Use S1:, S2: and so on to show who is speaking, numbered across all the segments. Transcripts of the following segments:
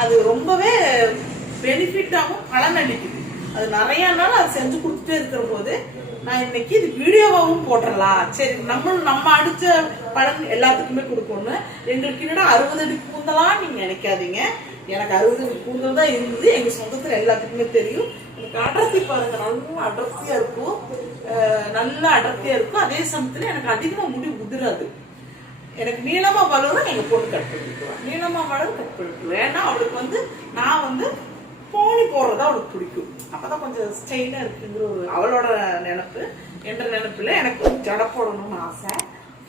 S1: அது ரொம்பவே பெனிஃபிட்டாகவும் பலன் அளிக்குது. அது நிறைய நாள் அதை செஞ்சு கொடுத்துட்டே இருக்கிற போது நான் இன்னைக்கு இது வீடியோவாகவும் போட்டுடலாம் சரி நம்ம நம்ம அடிச்ச பலன் எல்லாத்துக்குமே கொடுக்கணும்னு எங்களுக்கு என்னடா அறுபது அடி கூந்தலாம் நீங்க நினைக்காதீங்க. எனக்கு அறுபது அடி கூந்தல் தான் இருந்தது. எங்க சொந்தத்துல எல்லாத்துக்குமே தெரியும். எனக்கு அடர்த்தி பாருங்க நல்லா அடர்த்தியா இருக்கும். நல்லா நல்ல அடர்த்தியா இருக்கும். அதே சமயத்துல எனக்கு அதிகமா முடி உதிராது. எனக்கு நீளமா வளரும் எங்க பொண்ணு கட் பண்ணிக்குவேன் நீளமா வளரும் கட் பண்ணிக்குவேன் ஏன்னா அவளுக்கு வந்து நான் வந்து போனி போறதா அவளுக்கு பிடிக்கும். அப்பதான் கொஞ்சம் ஸ்டைலா இருக்குங்கிற ஒரு அவளோட நினப்பு. என்ற நினப்புல எனக்கு ஜட ஜடை போடணும்னு ஆசை.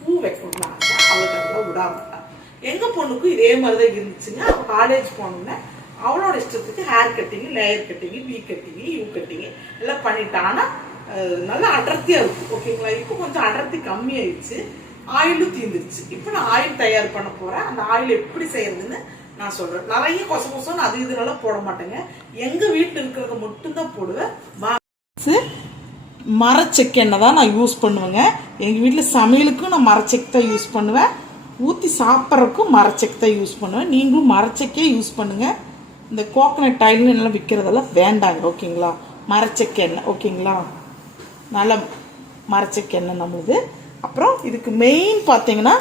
S1: பூ வைக்கணும்னு ஆசை. அவளுக்கு அதெல்லாம் விடாமட்டா எங்க பொண்ணுக்கும் இதே மாதிரிதான் இருந்துச்சுங்க அவ காலேஜ் போனோம்னா அவளோட இஷ்டத்துக்கு hair cutting layer cutting V cutting U cutting எல்லாம் பண்ணிட்டான் ஆனா நல்லா அடர்த்தியா இருக்கும். ஓகேங்களா இப்போ கொஞ்சம் அடர்த்தி கம்மியாயிடுச்சு. ஆயிலும் தீர்ந்துருச்சு இப்போ நான் ஆயில் தயார் பண்ண போறேன். அந்த ஆயில் எப்படி செய்யறதுன்னு நான் சொல்றேன். நிறைய கொச கொசன்னு அது இதுலலாம் போட மாட்டேங்க. எங்க வீட்டில் இருக்கிறத மட்டும்தான் போடுவேன். மரச்செக்கெண்ணெய் தான் நான் யூஸ் பண்ணுவேங்க. எங்கள் வீட்டில் சமையலுக்கும் நான் மரச்செக்கு தான் யூஸ் பண்ணுவேன். ஊற்றி சாப்பிட்றதுக்கும் மரச்செக்கு தான் யூஸ் பண்ணுவேன். நீங்களும் மரச்செக்கே யூஸ் பண்ணுங்கள் இந்த கோகனட் ஆயில்னு எல்லாம் விற்கிறதெல்லாம் வேண்டாங்க. ஓகேங்களா? மரச்செக்கெண்ணெய் ஓகேங்களா? நல்ல மரச்செக்கெண்ணெய் நம்மளுது. அப்புறம் இதுக்கு மெயின் பார்த்தீங்கன்னா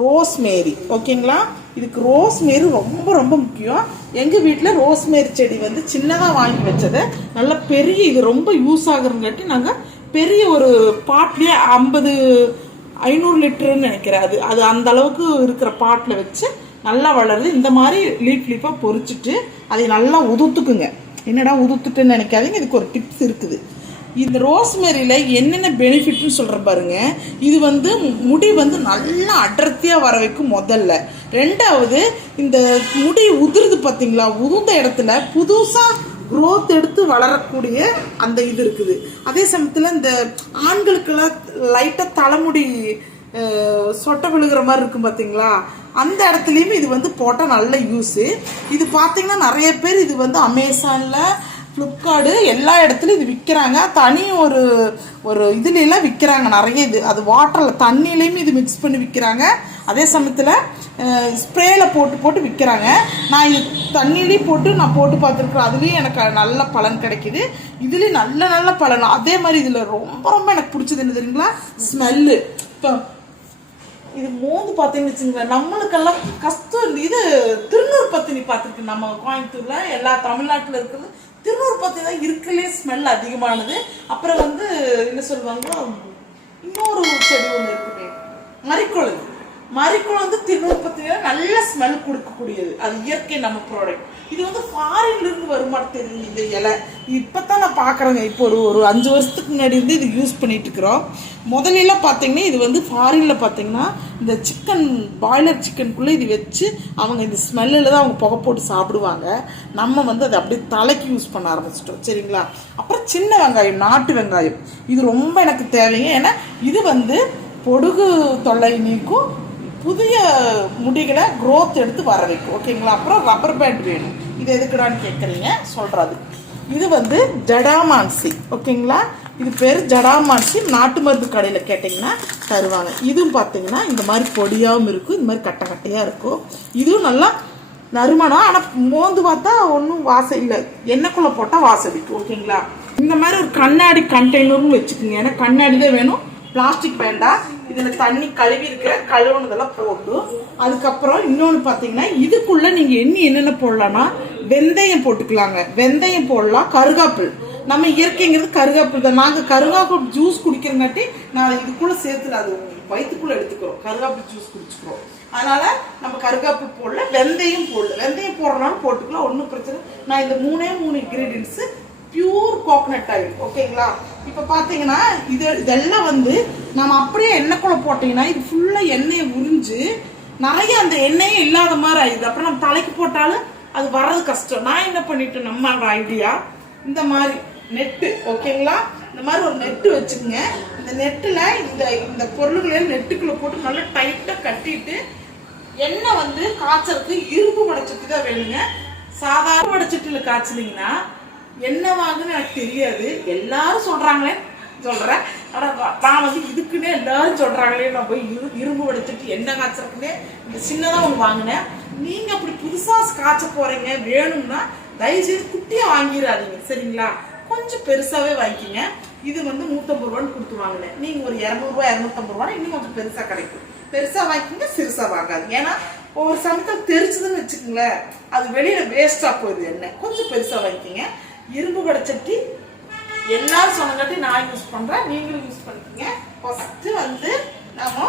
S1: ரோஸ்மேரி ஓகேங்களா இதுக்கு ரோஸ்மேரி ரொம்ப ரொம்ப முக்கியம். எங்கள் வீட்டில் ரோஸ்மேரி செடி வந்து சின்னதாக வாங்கி வச்சதை. நல்ல பெரிய இது ரொம்ப யூஸ் ஆகுறங்காட்டி நாங்கள் பெரிய ஒரு பாட்லேயே ஐம்பது ஐநூறு லிட்டருன்னு நினைக்கிறேன் அது. அது அந்த அளவுக்கு இருக்கிற பாட்டில் வச்சு நல்லா வளருது. இந்த மாதிரி லீஃப் லீஃபாக பொறிச்சிட்டு அதை நல்லா உதுத்துக்குங்க. என்னடா உதுத்துட்டுன்னு நினைக்காதீங்க. இதுக்கு ஒரு டிப்ஸ் இருக்குது. இந்த ரோஸ்மெரியில் என்னென்ன பெனிஃபிட்னு சொல்கிற பாருங்க. இது வந்து முடி வந்து நல்லா அடர்த்தியாக வர வைக்கும் முதல்ல. ரெண்டாவது இந்த முடி உதிருது பார்த்தீங்களா உதிர்ந்த இடத்துல புதுசாக க்ரோத் எடுத்து வளரக்கூடிய அந்த இது இருக்குது. அதே சமயத்தில் இந்த ஆண்களுக்கெல்லாம் லைட்டாக தலைமுடி சொட்டை விழுகிற மாதிரி இருக்கும் பார்த்தீங்களா அந்த இடத்துலையுமே இது வந்து போட்டால் நல்ல யூஸு இது பார்த்தீங்கன்னா நிறைய பேர் இது வந்து அமேசானில் ஃப்ளிப்கார்டு எல்லா இடத்துலையும் இது விற்கிறாங்க தனி ஒரு ஒரு இதுலலாம் விற்கிறாங்க நிறைய இது. அது வாட்டரில் தண்ணியிலையும் இது மிக்ஸ் பண்ணி விற்கிறாங்க அதே சமயத்தில் ஸ்ப்ரேயில் போட்டு போட்டு விற்கிறாங்க நான் இது தண்ணியிலையும் போட்டு நான் போட்டு பார்த்துருக்குறேன். அதுலேயும் எனக்கு நல்ல பலன் கிடைக்குது. இதுலேயும் நல்ல நல்ல பலன். அதே மாதிரி இதில் ரொம்ப ரொம்ப எனக்கு பிடிச்சது என்ன தெரியுங்களா? ஸ்மெல்லு இப்போ இது மோந்து பார்த்தீங்கன்னு வச்சுங்களேன். நம்மளுக்கெல்லாம் கஷ்டம். இது திருநூறு பத்தினி பார்த்துருக்கு. நம்ம கோயம்புத்தூரில் எல்லா தமிழ்நாட்டில் இருக்கிறது. திருநூறு பத்தினி தான் இருக்கலே ஸ்மெல் அதிகமானது. அப்புறம் வந்து என்ன சொல்லுவாங்க இன்னொரு செடி ஒன்று இருக்குது மறிக்குழந்து மறிக்குழந்து திருநூறு பத்தினா நல்ல ஸ்மெல் கொடுக்கக்கூடியது. அது இயற்கை நம்ம ப்ராடக்ட் இது வந்து ஃபாரின்ல இருந்து வருமானு தெரியுது இந்த இலை. இப்பதான் நான் பார்க்குறேங்க. இப்போ ஒரு ஒரு அஞ்சு வருஷத்துக்கு முன்னாடி இருந்து இது யூஸ் பண்ணிட்டு இருக்கிறோம். முதல்ல பார்த்தீங்கன்னா இது வந்து ஃபாரினில் பார்த்தீங்கன்னா இந்த சிக்கன் பாய்லர் சிக்கனுக்குள்ளே இது வச்சு அவங்க இந்த ஸ்மெல்லில் தான் அவங்க புகை போட்டு சாப்பிடுவாங்க. நம்ம வந்து அதை அப்படியே தலைக்கு யூஸ் பண்ண ஆரம்பிச்சிட்டோம். சரிங்களா? அப்புறம் சின்ன வெங்காயம் நாட்டு வெங்காயம். இது ரொம்ப எனக்கு தேவைங்க. ஏன்னா இது வந்து பொடுகு தொல்லை நீக்கும் புதிய முடிகளை க்ரோத் எடுத்து வர வைக்கும். ஓகேங்களா அப்புறம் ரப்பர் பேண்ட் வேணும். இது எதுக்குடான்னு கேட்குறீங்க? சொல்கிறது இது வந்து ஜடாமான்சி. ஓகேங்களா? இது பேர் ஜடாமான்சி நாட்டு மருந்து கடையில் கேட்டிங்கன்னா தருவாங்க. இதுவும் பார்த்தீங்கன்னா இந்த மாதிரி பொடியாகவும் இருக்கும் இந்த மாதிரி கட்டை கட்டையாக இருக்கும். இதுவும் நல்லா நறுமணம். ஆனால் மோந்து பார்த்தா ஒன்றும் வாசம் இல்லை. எண்ணெய்க்குள்ளே போட்டால் வாசம் ஓகேங்களா? இந்த மாதிரி ஒரு கண்ணாடி கண்டெய்னரும் வச்சுக்கோங்க. ஏன்னா கண்ணாடி தான் வேணும். பிளாஸ்டிக் வேண்டாம் இதில் தண்ணி கழுவி இருக்கிற கழுவுனதெல்லாம் போட்டு அதுக்கப்புறம் இன்னொன்று பார்த்தீங்கன்னா இதுக்குள்ளே நீங்கள் என்ன என்னென்ன போடலாம்னா வெந்தயம் போட்டுக்கலாங்க. வெந்தயம் போடலாம். கருகாப்பிள். நம்ம இயற்கைங்கிறது கருகாப்பிள் தான். நாங்கள் கருகாப்பிள் ஜூஸ் குடிக்கிறங்காட்டி நான் இதுக்குள்ளே சேர்த்துல அது வயிற்றுக்குள்ளே எடுத்துக்கிறோம். கருகாப்பிள் ஜூஸ் குடிச்சுக்கிறோம். அதனால நம்ம கருகாப்பிள் போடல வெந்தயம் போடல. வெந்தயம் போடுறனாலும் போட்டுக்கலாம் ஒன்றும் பிரச்சனை நான் இந்த மூணே மூணு இன்க்ரீடியன்ஸு பியூர் கோகனட் ஆயில் ஓகேங்களா இப்போ பார்த்தீங்கன்னா இது இதெல்லாம் வந்து நம்ம அப்படியே எண்ணெய்க்குள்ள போட்டிங்கன்னா இது ஃபுல்லாக எண்ணெயை உறிஞ்சு நிறைய அந்த எண்ணெயே இல்லாத மாதிரி ஆயிடுது. அப்புறம் நம்ம தலைக்கு போட்டாலும் அது வர்றது கஷ்டம். நான் என்ன பண்ணிட்டேன்? நம்மளோட ஐடியா இந்த மாதிரி நெட்டு ஓகேங்களா இந்த மாதிரி ஒரு நெட்டு வச்சுக்கோங்க. இந்த நெட்டில் இந்த இந்த பொருள்களை நெட்டுக்குள்ளே போட்டு நல்லா டைட்டாக கட்டிட்டு எண்ணெய் வந்து காய்ச்சறதுக்கு இரும்பு வடச்சட்டி தான் வேணுங்க. சாதாரண வடச்சட்டியில் காய்ச்சினீங்கன்னா என்ன வாங்குன்னு எனக்கு தெரியாது. எல்லாரும் சொல்கிறாங்களே சொல்றேன். ஆனா நான் வந்து இதுக்குன்னே எல்லாரும் சொல்றாங்களே நான் போய் இரு- இரும்பு வடிச்சிட்டு என்ன காய்ச்சறதுக்குன்னே இந்த சின்னதா ஒன்று வாங்கினேன். நீங்க அப்படி புதுசா காய்ச்ச போறீங்க வேணும்னா தயவு செய்து குட்டியா வாங்கிடாதீங்க சரிங்களா? கொஞ்சம் பெருசாவே வாங்கிக்கிங்க. இது வந்து நூற்றம்பது ரூபான்னு கொடுத்து வாங்கினேன். நீங்க ஒரு இரநூறுவா இரநூத்தம்பது ரூபா இன்னும் கொஞ்சம் பெருசா கிடைக்கும். பெருசா வாங்கிக்கிங்க சிறுசா வாங்காது ஏன்னா ஒவ்வொரு சமயத்தில் தெரிச்சதுன்னு வச்சுக்கோங்களேன் அது வெளியில வேஸ்டா போகுது என்ன கொஞ்சம் பெருசா வாங்கிக்கிங்க. இரும்பு வடைச்சட்டி எல்லாரும் சொன்னங்காட்டி நான் யூஸ் பண்றேன். நீங்களும் யூஸ் பண்ணுறீங்க ஃபர்ஸ்ட் வந்து நாம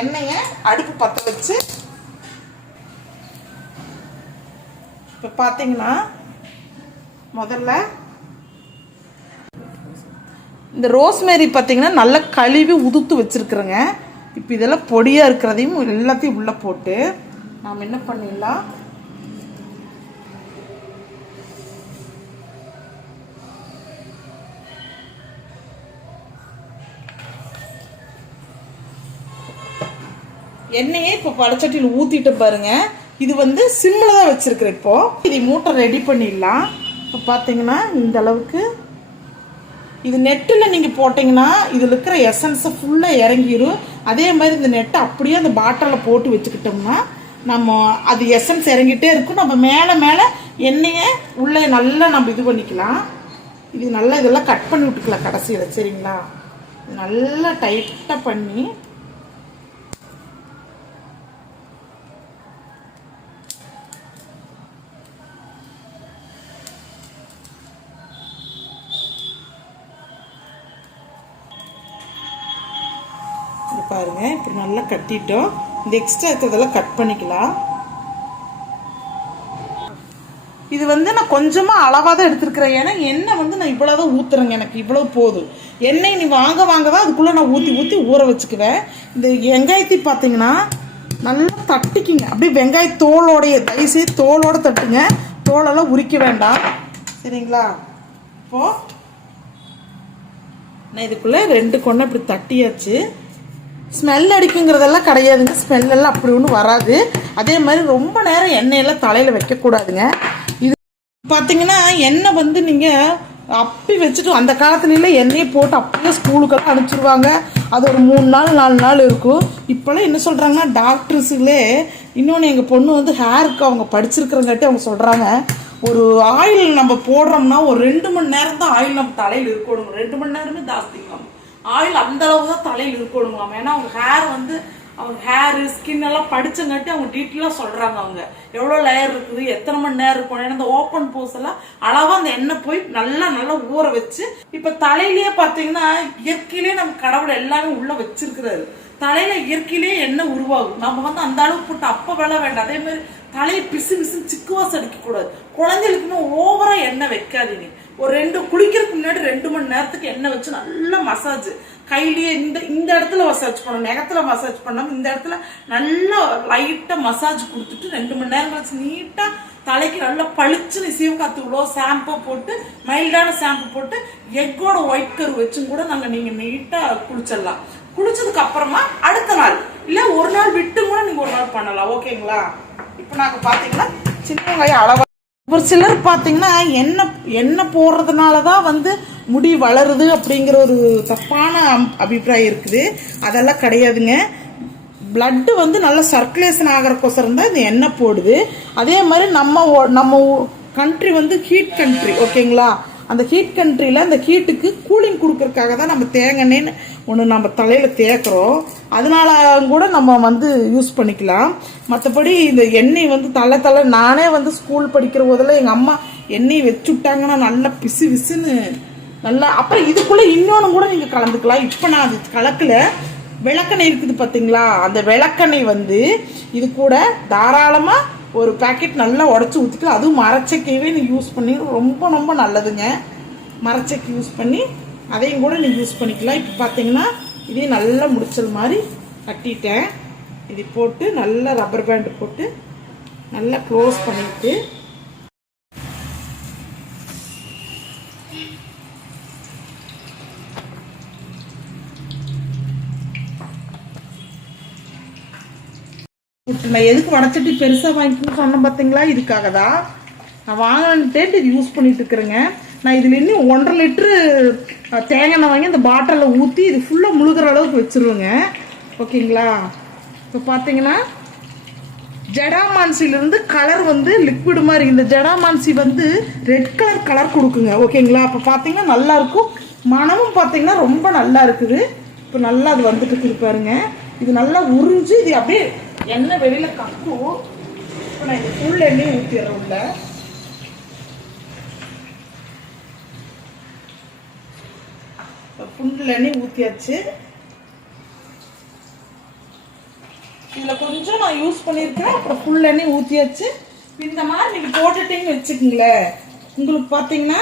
S1: எண்ணெயை அடுப்பு பற்ற வச்சு இப்போ பார்த்தீங்கன்னா முதல்ல இந்த ரோஸ்மேரி பார்த்தீங்கன்னா நல்லா கழுவி உதுத்து வச்சுருக்குறேங்க. இப்போ இதெல்லாம் பொடியாக இருக்கிறதையும் எல்லாத்தையும் உள்ளே போட்டு நாம் என்ன பண்ணிடலாம்? எண்ணெயே இப்போ பழச்சட்டியில் ஊற்றிட்டு பாருங்க. இது வந்து சிம்மில் தான் வச்சிருக்கிறேன் இப்போது இது மூட்டை ரெடி பண்ணிடலாம். இப்போ பார்த்தீங்கன்னா இந்த அளவுக்கு. இது நெட்டில் நீங்கள் போட்டிங்கன்னா இதில் இருக்கிற எசன்ஸை ஃபுல்லாக இறங்கிடும் அதே மாதிரி இந்த நெட்டை அப்படியே அந்த பாட்டிலில் போட்டு வச்சுக்கிட்டோம்னா நம்ம அது எசன்ஸ் இறங்கிட்டே இருக்கும். நம்ம மேலே மேலே எண்ணெயை உள்ளே நல்லா நம்ம இது பண்ணிக்கலாம். இது நல்லா இதெல்லாம் கட் பண்ணி விட்டுக்கலாம் கடைசியில் சரிங்களா? நல்லா டைட்டாக பண்ணி நல்லா கட்டிட்டோம். இந்த எக்ஸ்ட்ரா இருக்கிறதெல்லாம் கட் பண்ணிக்கலாம். இது வந்து நான் கொஞ்சமாக அளவாக தான் எடுத்துருக்கிறேன். ஏன்னா எண்ணெய் வந்து நான் இவ்வளோ தான் ஊற்றுறேங்க எனக்கு. இவ்வளோ போதும். எண்ணெய் நீ வாங்க வாங்க தான் அதுக்குள்ளே நான் ஊற்றி ஊற்றி ஊற வச்சுக்குவேன். இந்த வெங்காயத்தை பார்த்தீங்கன்னா நல்லா தட்டிக்குங்க. அப்படியே வெங்காய தோலோடைய தயவுசெய்து தோலோடு தட்டுங்க. தோலெல்லாம் உரிக்க வேண்டாம். சரிங்களா? இப்போது நான் இதுக்குள்ளே ரெண்டு கொண்டை இப்படி தட்டியாச்சு. ஸ்மெல் அடிக்குங்கிறதெல்லாம் கிடையாதுங்க. ஸ்மெல் எல்லாம் அப்படி ஒன்றும் வராது. அதே மாதிரி ரொம்ப நேரம் எண்ணெயெல்லாம் தலையில் வைக்கக்கூடாதுங்க. இது பார்த்தீங்கன்னா எண்ணெய் வந்து நீங்கள் அப்பி வச்சுட்டு அந்த காலத்துலலாம் எண்ணெயை போட்டு அப்படியே ஸ்கூலுக்கெல்லாம் அனுப்பிச்சிருவாங்க. அது ஒரு மூணு நாள் நாலு நாள் இருக்கும். இப்போல்லாம் என்ன சொல்கிறாங்கன்னா டாக்டர்ஸுகளே இன்னொன்று எங்கள் பொண்ணு வந்து ஹேருக்கு அவங்க படிச்சிருக்கிறங்காட்டி அவங்க சொல்கிறாங்க ஒரு ஆயில் நம்ம போடுறோம்னா ஒரு ரெண்டு மணி நேரம் தான் ஆயில் நம்ம தலையில் இருக்கணும். ரெண்டு மணி நேரமே ஜாஸ்திங்களாம் ஆயில் அந்த அளவு தான் தலையில் இருக்கணுங்களாம். ஏன்னா அவங்க ஹேர் வந்து அவங்க ஹேர் ஸ்கின் எல்லாம் படிச்சங்காட்டி அவங்க டீட்டெயிலாக சொல்கிறாங்க அவங்க. எவ்வளோ லேயர் இருக்குது எத்தனை மணி நேரம் இருக்கும் ஏன்னா இந்த ஓப்பன் போஸ் எல்லாம் அளவாக அந்த எண்ணெய் போய் நல்லா நல்லா ஊற வச்சு இப்போ தலையிலேயே பார்த்தீங்கன்னா இயற்கையிலேயே நம்ம கடவுள் எல்லாமே உள்ளே வச்சிருக்கிறாரு. தலையில இயற்கையிலேயே எண்ணெய் உருவாகும். நம்ம வந்து அந்த அளவுக்கு போட்டு அப்போ வேலை வேண்டாம். அதே மாதிரி தலையை பிசு பிசு சிக்குவாசம் அடிக்கக்கூடாது. குழந்தைகளுக்குமே ஓவரா எண்ணெய் வைக்காதீங்க. ஒரு ரெண்டு குளிக்கிறதுக்கு முன்னாடி ரெண்டு மணி நேரத்துக்கு எண்ணெய் வச்சு நல்லா மசாஜ் கையிலேயே இந்த இந்த இடத்துல மசாஜ் பண்ணணும் நெகத்துல மசாஜ் பண்ணணும் இந்த இடத்துல நல்லா லைட்டா மசாஜ் கொடுத்துட்டு ரெண்டு மணி நேரம் கழிச்சு நீட்டா தலைக்கு நல்லா பளிச்சுன்னு சீவக்காத்து ஷாம்பு போட்டு மைல்டான ஷாம்பு போட்டு எக்கோட ஒயிட் கரு வச்சும் கூட நாங்கள் நீங்கள் நீட்டாக குளிச்சிடலாம். குளிச்சதுக்கு அப்புறமா அடுத்த நாள் இல்லை ஒரு நாள் விட்டு கூட நீங்கள் ஒரு நாள் பண்ணலாம். ஓகேங்களா? இப்போ நாங்கள் பார்த்தீங்கன்னா சின்ன வெங்காயம் அளவா ஒரு சிலர் பார்த்தீங்கன்னா எண்ணெய் எண்ணெய் போடுறதுனால தான் வந்து முடி வளருது அப்படிங்கிற ஒரு தப்பான அபிப்பிராயம் இருக்குது. அதெல்லாம் கிடையாதுங்க. பிளட்டு வந்து நல்ல சர்க்குலேஷன் ஆகிறக்கோசரம் தான் இது எண்ணெய் போடுது. அதே மாதிரி நம்ம ஓ- நம்ம கண்ட்ரி வந்து ஹீட் கண்ட்ரி ஓகேங்களா அந்த ஹீட் கண்ட்ரியில் அந்த ஹீட்டுக்கு கூலிங் கொடுக்கறதுக்காக தான் நம்ம தேங்கெண்ணெய்னு ஒன்று நம்ம தலையில் தேய்க்கிறோம். அதனால கூட நம்ம வந்து யூஸ் பண்ணிக்கலாம். மற்றபடி இந்த எண்ணெய் வந்து தலை தலை நானே வந்து ஸ்கூல் படிக்கிற போதெல்லாம் எங்கள் அம்மா எண்ணெய் வச்சு விட்டாங்கன்னா நல்லா பிசு பிசுன்னு நல்லா அப்புறம் இதுக்குள்ளே இன்னொன்று கூட நீங்கள் கலந்துக்கலாம். இப்போ நான் அது கலக்கில். விளக்கெண்ணெய் இருக்குது பார்த்தீங்களா அந்த விளக்கெண்ணெய் வந்து இது கூட தாராளமாக ஒரு பாக்கெட் நல்லா உடச்சி ஊற்றிட்டு அதுவும் மரச்சக்கையவே நீ யூஸ் பண்ணி ரொம்ப ரொம்ப நல்லதுங்க. மரச்சக்கை யூஸ் பண்ணி அதையும் கூட நீ யூஸ் பண்ணிக்கலாம். இப்போ பார்த்தீங்கன்னா இதையும் நல்லா முடிச்சல் மாதிரி கட்டிட்டேன். இது போட்டு நல்லா ரப்பர் பேண்டு போட்டு நல்லா க்ளோஸ் பண்ணிட்டு நான் எதுக்கு வடச்சட்டி பெருசாக வாங்கிக்கணும்னு சொன்னேன் பார்த்தீங்களா இதுக்காக தான் நான் வாங்கினேன்ட்டு இது யூஸ் பண்ணிட்டு இருக்கிறேங்க. நான் இதில் இன்னும் ஒன்றரை லிட்ரு தேங்காய் எண்ணெய் வாங்கி அந்த பாட்டிலில் ஊற்றி இது ஃபுல்லாக முழுகிற அளவுக்கு வச்சுருவேங்க. ஓகேங்களா? இப்போ பார்த்தீங்கன்னா ஜடாமான்சிலிருந்து கலர் வந்து லிக்விடு மாதிரி. இந்த ஜடாமான்சி வந்து ரெட் கலர் கலர் கொடுக்குங்க. ஓகேங்களா? அப்போ பார்த்தீங்கன்னா நல்லாயிருக்கும் மனமும் பார்த்தீங்கன்னா ரொம்ப நல்லா இருக்குது. இப்போ நல்லா அது வந்துட்டு இருக்குது பாருங்க. இது நல்லா உறிஞ்சு இது அப்படியே எண்ணெய் வெளியில கக்கும் இப்போ நான் இது ஃபுல் எண்ணெய் ஊற்றிடுறேன் உள்ள. ஃபுல் எண்ணெய் ஊற்றியாச்சு இதில் கொஞ்சம் நான் யூஸ் பண்ணியிருக்கேன் அப்புறம் ஃபுல் எண்ணெய் ஊற்றியாச்சு இந்த மாதிரி நீங்கள் போட்டுட்டீங்கன்னு வச்சுக்கோங்களேன். உங்களுக்கு பார்த்தீங்கன்னா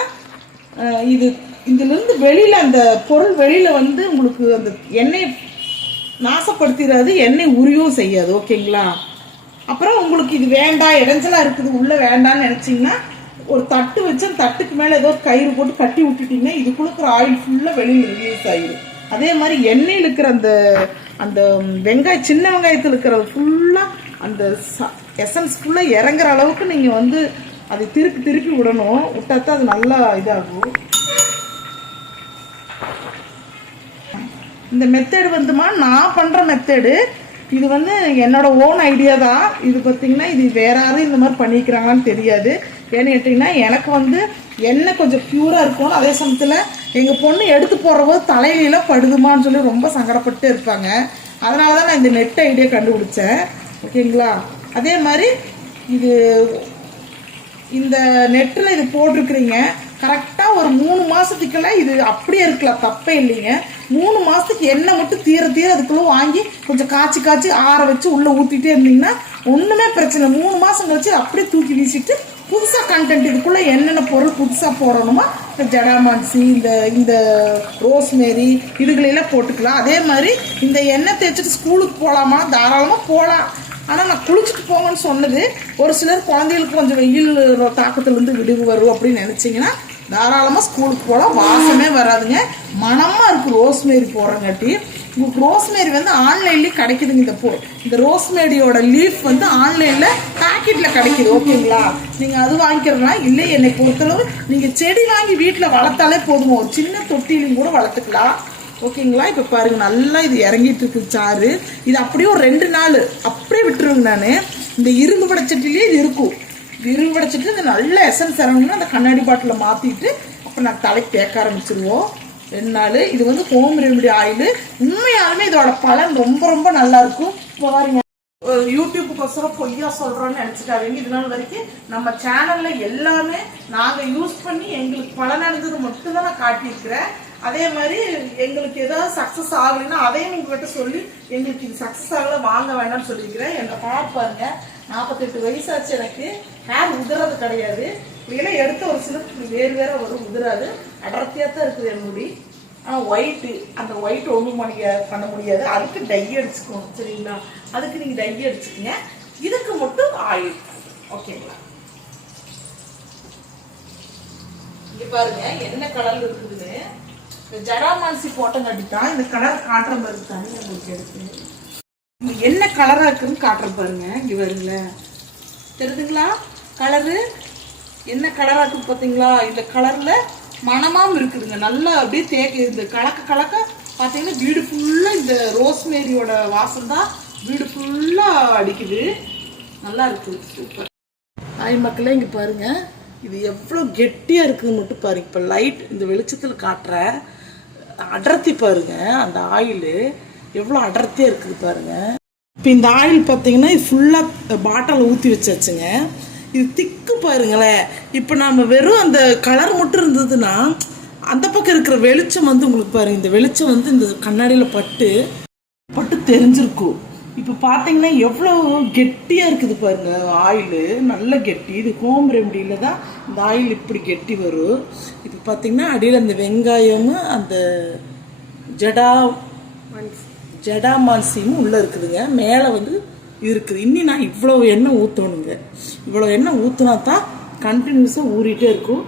S1: அஹ், இது இதுலேருந்து வெளியில் அந்த பொருள் வெளியில் வந்து உங்களுக்கு அந்த எண்ணெய் நாசப்படுத்திடாது எண்ணெய் உரியும் செய்யாது ஓகேங்களா? அப்புறம் உங்களுக்கு இது வேண்டாம் இடைஞ்சலாக இருக்குது உள்ளே வேண்டாம்னு நினச்சிங்கன்னா ஒரு தட்டு வச்சு தட்டுக்கு மேலே ஏதோ கயிறு போட்டு கட்டி விட்டுட்டிங்கன்னா இதுக்குள்ள ஆயில் ஃபுல்லாக வெளியில் ரிலீஸ் ஆகிடும் அதே மாதிரி எண்ணெயில் இருக்கிற அந்த அந்த வெங்காயம் சின்ன வெங்காயத்தில் இருக்கிற ஃபுல்லாக அந்த எசன்ஸ் ஃபுல்லாக இறங்குற அளவுக்கு நீங்கள் வந்து அதை திருப்பி திருப்பி விடணும். விட்டாத்தான் அது நல்லா இதாகும். இந்த மெத்தேடு வந்துமா நான் பண்ணுற மெத்தேடு இது வந்து என்னோட ஓன் ஐடியா தான். இது பார்த்திங்கன்னா இது வேற யாரும் இந்த மாதிரி பண்ணிக்கிறாங்களான்னு தெரியாது. ஏன்னு கேட்டிங்கன்னா எனக்கு வந்து எண்ணெய் கொஞ்சம் ப்யூராக இருக்கும் அதே சமயத்தில் எங்கள் பொண்ணு எடுத்து போடுறபோது தலையிலாம் படுதுமான்னு சொல்லி ரொம்ப சங்கடப்பட்டு இருப்பாங்க. அதனால தான் நான் இந்த நெட் ஐடியா கண்டுபிடிச்சேன். ஓகேங்களா? அதே மாதிரி இது இந்த நெட்டில் இது போட்டிருக்கிறீங்க. கரெக்டாக ஒரு மூணு மாதத்துக்கெல்லாம் இது அப்படியே இருக்கலாம் தப்பே இல்லைங்க. மூணு மாதத்துக்கு எண்ணெய் மட்டும் தீர தீர அதுக்குள்ளே வாங்கி கொஞ்சம் காய்ச்சி காய்ச்சி ஆற வச்சு உள்ளே ஊற்றிட்டே இருந்தீங்கன்னா ஒன்றுமே பிரச்சனை இல்லை. மூணு மாதம் கழிச்சு அப்படியே தூக்கி வீசிட்டு புதுசாக கண்டென்ட் இதுக்குள்ளே என்னென்ன பொருள் புதுசாக போடணுமோ இந்த ஜடாமான்சி இந்த இந்த ரோஸ்மேரி இதுகளெல்லாம் போட்டுக்கலாம். அதே மாதிரி இந்த எண்ணெய் தேய்ச்சிட்டு ஸ்கூலுக்கு போகலாமா தாராளமாக போகலாம் ஆனால் நான் குளிச்சுட்டு போங்கன்னு சொன்னது ஒரு சிலர் குழந்தைகளுக்கு கொஞ்சம் வெயில் தாக்கத்துலேருந்து விடுவு வரும் அப்படின்னு நினச்சிங்கன்னா தாராளமாக ஸ்கூலுக்கு போகலாம் வாசமே வராதுங்க. மனமாக இருக்குது ரோஸ்மேரி போடுறங்காட்டி உங்களுக்கு ரோஸ்மேரி வந்து ஆன்லைன்லேயே கிடைக்குதுங்க. இந்த போ இந்த ரோஸ்மேரியோட லீஃப் வந்து ஆன்லைனில் பேக்கெட்டில் கிடைக்குது. ஓகேங்களா? நீங்கள் அது வாங்கிக்கிறதுனா இல்லை என்னை பொறுத்தளவு நீங்கள் செடி வாங்கி வீட்டில் வளர்த்தாலே போதும் ஒரு சின்ன தொட்டிலையும் கூட வளர்த்துக்கலாம். ஓகேங்களா? இப்போ பாருங்கள் நல்லா இது இறங்கிட்டு இருக்கு சாறு. இது அப்படியே ஒரு ரெண்டு நாள் அப்படியே விட்டுருவேங்க நான். இந்த இரும்பு படச்சட்டிலே இது இருக்கும். விரிவடைச்சிட்டு இந்த நல்ல எசன்ஸ் இறங்கணும் அந்த கண்ணாடி பாட்டிலில் மாற்றிட்டு அப்போ நான் தலைக்கு தேக்க ஆரம்பிச்சிருவோம். ரெண்டு நாள். இது வந்து ஹோம் ரெமெடி ஆயில் உண்மையாலுமே இதோட பலன் ரொம்ப ரொம்ப நல்லா இருக்கும். இப்போ பாருங்க. யூடியூப்புக்கோசரம் பொய்யா சொல்கிறோன்னு நினச்சிட்டாருங்க இது நாள் வரைக்கும் நம்ம சேனலில் எல்லாமே நாங்கள் யூஸ் பண்ணி எங்களுக்கு பலன் அடைஞ்சது மட்டும்தான் நான் காட்டியிருக்கிறேன். அதே மாதிரி எங்களுக்கு ஏதாவது சக்ஸஸ் ஆகலைன்னா அதையும் உங்ககிட்ட சொல்லி எங்களுக்கு இது சக்சஸ் ஆகலை வாங்க வேண்டாம்னு சொல்லியிருக்கிறேன். என்னை பார்ப்பாருங்க நாற்பத்தெட்டு வயசாச்சு எனக்கு. ஹேர் உதிரது கிடையாது. இல்லை எடுத்த ஒரு சில வேறு வேற வரும் உதிராது. அடர்த்தியாக தான் இருக்குது என் முடி. ஆனால் ஒயிட்டு அந்த ஒயிட் ஒன்றும் பண்ணிக்க பண்ண முடியாது. அதுக்கு டை அடிச்சுக்கணும் சரிங்களா? அதுக்கு நீங்கள் டை அடிச்சுக்கங்க. இதுக்கு மட்டும் ஆயில் ஓகேங்களா இங்கே பாருங்க என்ன கலர் இருக்குதுன்னு. இந்த ஜடாமான்சி போட்டங்காட்டி தான் இந்த கலர் காட்டுற மாதிரி தானே உங்களுக்கு எடுத்து என்ன கலரா இருக்குன்னு காட்டுற பாருங்க. இங்கே வருங்களேன் தெரியுதுங்களா? கலரு என்ன கலரா இருக்கு பாத்தீங்களா? இந்த கலர்ல மணமாவும் இருக்குதுங்க. நல்லா அப்படியே தேக்க இந்த கலக்க கலக்க பாத்தீங்கன்னா வீடு ஃபுல்லா இந்த ரோஸ்மேரியோட வாசம் தான். வீடு ஃபுல்லா அடிக்குது. நல்லா இருக்குது சூப்பர் ஆய் மக்களே இங்கே பாருங்க. இது எவ்வளோ கெட்டியாக இருக்குதுன்னு மட்டும் பாருங்க. இப்போ லைட் இந்த வெளிச்சத்தில் காட்டுற அடர்த்தி பாருங்க. அந்த ஆயிலு. எவ்வளோ அடர்த்தியாக இருக்குது பாருங்க. இப்போ இந்த ஆயில் பார்த்தீங்கன்னா இது ஃபுல்லாக பாட்டில் ஊற்றி வச்சாச்சுங்க. இது திக்கு பாருங்களேன். இப்போ நம்ம வெறும் அந்த கலர் மட்டும் இருந்ததுன்னா அந்த பக்கம் இருக்கிற வெளிச்சம் வந்து உங்களுக்கு பாருங்கள் இந்த வெளிச்சம் வந்து இந்த கண்ணாடியில் பட்டு பட்டு தெரிஞ்சிருக்கும். இப்போ பார்த்தீங்கன்னா எவ்வளோ கெட்டியாக இருக்குது பாருங்க ஆயிலு. நல்ல கெட்டி. இது ஹோம் ரெமடியில் தான் இந்த ஆயில் இப்படி கெட்டி வரும். இப்போ பார்த்தீங்கன்னா அடியில் அந்த வெங்காயமும் அந்த ஜடா ஜடாமான்சியும் உள்ளே இருக்குதுங்க. மேலே வந்து இருக்குது. இன்னி நான் இவ்வளோ எண்ணெய் ஊற்றணுங்க இவ்வளோ எண்ணெய் ஊற்றினா தான் கண்டினியூஸாக ஊறிட்டே இருக்கும்.